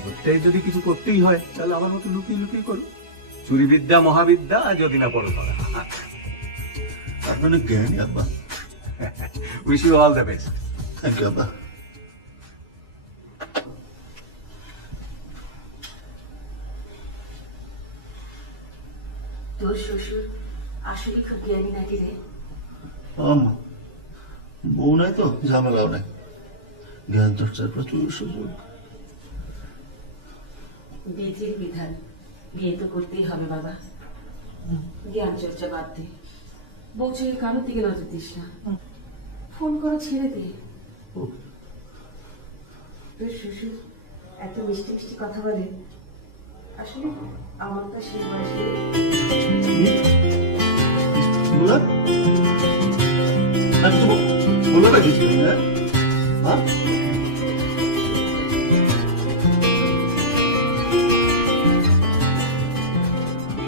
অবস্থায় যদি কিছু করতেই হয় তাহলে আমার মতো লুকিয়ে লুকিয়ে করো। চুরি বিদ্যা মহাবিদ্যা, যদি না পড়ো করা। আপনি অনেক জ্ঞানী আব্বা। Wish you all the best. Thank you আব্বা। তোর শ্বশুর আসলে খুব জ্ঞানী নাকি রে? আম্মা, বউ নাই তো ঝামেলাও নাই, জ্ঞান চর্চার প্রচুর সুযোগ। বিধির বিধান, বিয়ে তো করতেই হবে বাবা। জ্ঞান চর্চা বাদ দে, বউ ছেলে কারোর দিকে নজর দিস না, ফোন করো ছেড়ে দে। তোর শ্বশুর এত মিষ্টি মিষ্টি কথা বলে, আসলে আমার তো সেই বয়সে বলে আমি তো বলে রাখিস, হ্যাঁ?